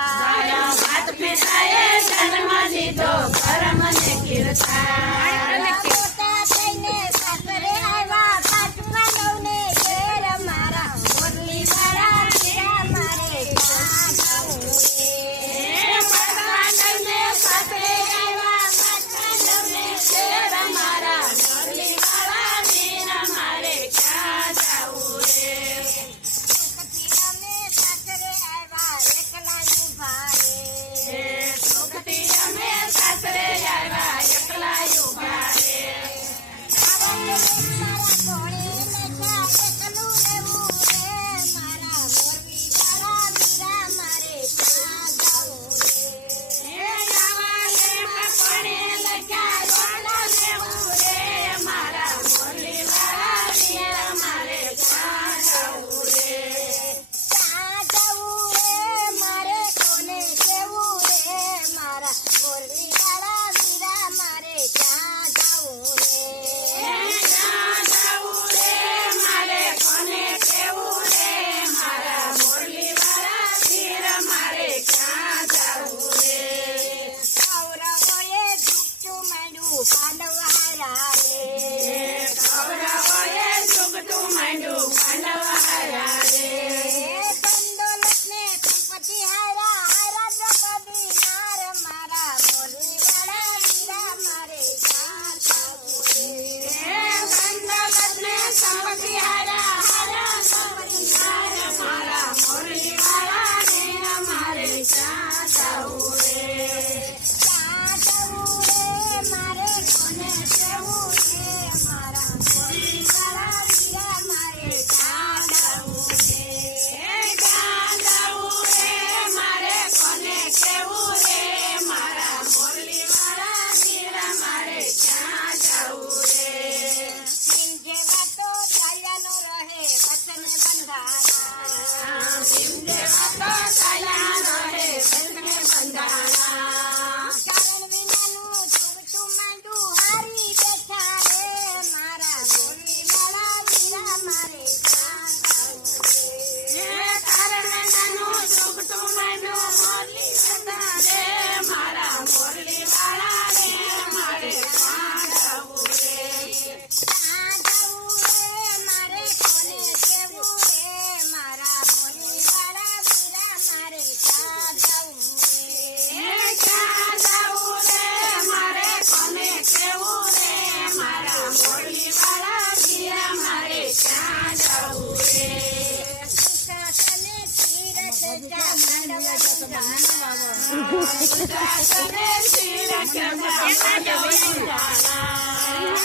માત પિતાએ જન્મ લીધો પરમ ને કીર્તા પોતા થઈને સાસરે આવ્યા પાંચમા નવને ઘેર મારા મોરલી વાળા વીરા મારે ક્યાં જાવું રે ભગવાનને સાસરે આવ્યા પાંચમા નવને ઘેર મારા મોરલી વાળા વીરા મારે ક્યાં જાવું રે સુખથી અમે સાસરે આવ્યા એકલા ઉભા રે મારા કોણે નશા એકલું લેવું રે મારા મોરલી વાળા વીરા મારે ક્યાં જાવું રે કોણે લખ્યા રોટલા લેવું રે મારા મોરલી વાળા વીરા મારે ક્યાં જાવું રે ક્યાં જાવું રે મારે કોને કેવું રે મારા મોરલી વાળા વીરા મારે ક્યાં જાવું રે ક્યાં જાવું રે મારે કોને કેવું રે મારા મોરલી વાળા વીરા મારે ક્યાં જાવું રે કૌરવોએ ઝૂકતું માંડ્યું પાંડવહારા રે કૌરવોએ ઝૂકતું માંડ્યું પાંડવહારા રે ધનદોલતને સંપત્તિ હારા હારા દ્રૌપદી નાર મારા મોરલી વાળા વીરા મારે ક્યાં જાવું રે બંદોલતને સંપત્તિ હારા હારા સંપત્તિ હારા મારા મોરલી વાળા વીરા મારે ક્યાં જાવું રે ક્યાં જાવું રે મારે કોને કેવું રે મારા મોરલી વાળા વીરા મારે ક્યાં જાવું રે ક્યાં જાવું રે મારે કોને કેવું રે મારા મોરલી વાળા વીરા મારે ક્યાં જાવું રે સિંહ જેવા તો ચાલ્યાનો રહે વચન બંધાણા ભીમ જેવા તો ચાલ્યા રહે વચને બંધાણા કારણ વિનાનું ઝૂકતું માંડું હારી બેઠા રે મારા મોરલી વાળા વીરા મારે ક્યાં જાવું રે કારણ નાનું ઝૂકતું માંડું મોરલી બંધા રે મારા મોરલી વાળા રે મારે ક્યાં જાવું રે ક્યાં જાવું રે મારે કોને કેવું રે મારા મોરલી વાળા વીરા મારે ક્યાં જાવું રે ક્યાં જાવું રે મારે કોને કેવું રે મારા મોરલી વાળા વીરા મારે ક્યાં જાવું રે દુશાસને તીરથ જા માંડવા બંધાણા દુશાસને તીરથ જા માંડવા બંધાણા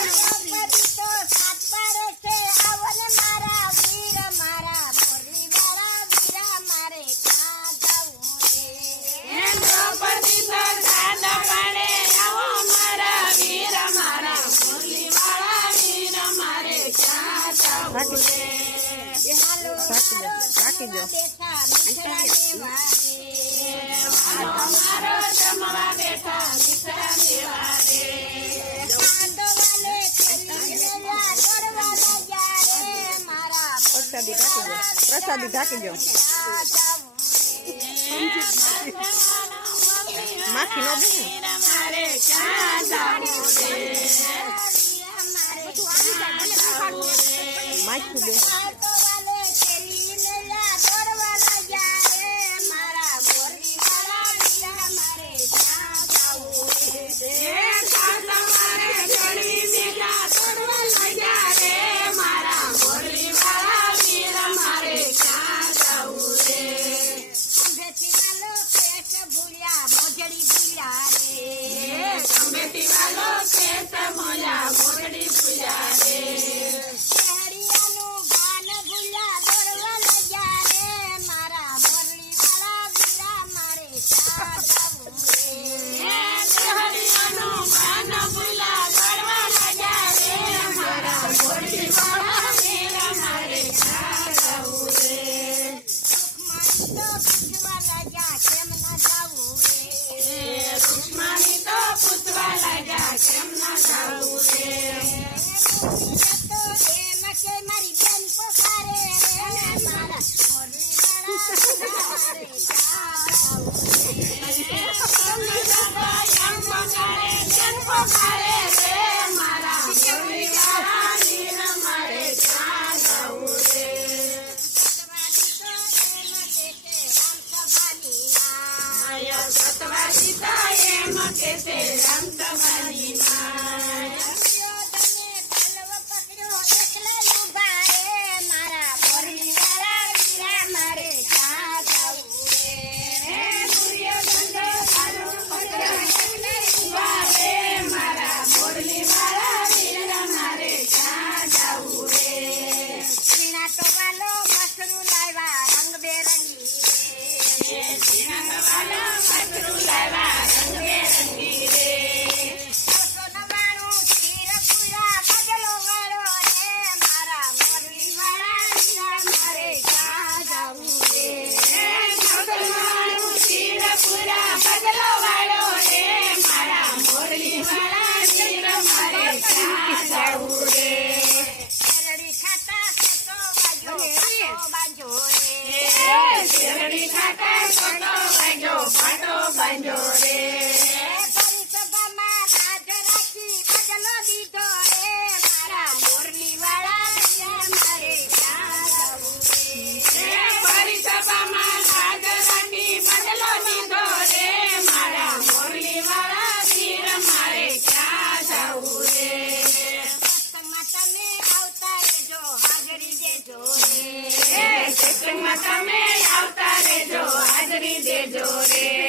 દ્રૌપદી તો સાત પાડે છે આવો ને મારા વીર મારા મોરલી વાળા વીરા મારે ક્યાં જાવું રે દ્રૌપદી તો સાત પાડે આવો મારા વીર મારા મોરલી વાળા વીર મારે ક્યાં જાવું રે હાલો રાખી દો બેઠા મિથરા દેવા મારો જમવા બેઠા મિત્ર દેવા રે પાંડવાને ખેલી મેળ્યા દોડવા લાગ્યા રે મારા પ્રસાદી ઢાંકી દો ક્યાં જાવું માખી નો બે મારે ક્યાં જાવું રે માખી બે પાંડવાને ખેલી મેળ્યા દોડવા લાગ્યા રે મારા મોરલી વાળા વીરા મારે ક્યાં જાવું રે તમારે જોડવી બેટા તોડવા લાગ્યા રે મારા મોરલી વાળા વીર મારે ક્યાં જાવું રે અંધેથી વાલો પેટ ભૂલ્યા મોજડી ભૂલ્યા રે કમેટી વાલો કેસ મોયા મોરડી પૂજા રે શહેરિયાનું ગાન મારે રે મારા મુરલીવાળા વીર મારે ક્યાં જવું રે સતવાદી તો એમ કે તે રામસભાની માં શેરડી ખાતા ખોટો વાગ્યો પાટો બાંધ્યો રે પરિસભામાં રાજ રાખી બદલો દીધો રે મારા મુરલીવાળા મારે ક્યાં જવું રે પરિસભામાં રાજ રાખી બદલો દીધો રે મારા મુરલીવાળા વીર મારે ક્યાં જવું રે સત્સંગમાં તમે આવતા રહેજો હાજરી દેજો રે સત્સંગમાં તમે આવતા રહેજો હાજરી દેજો રે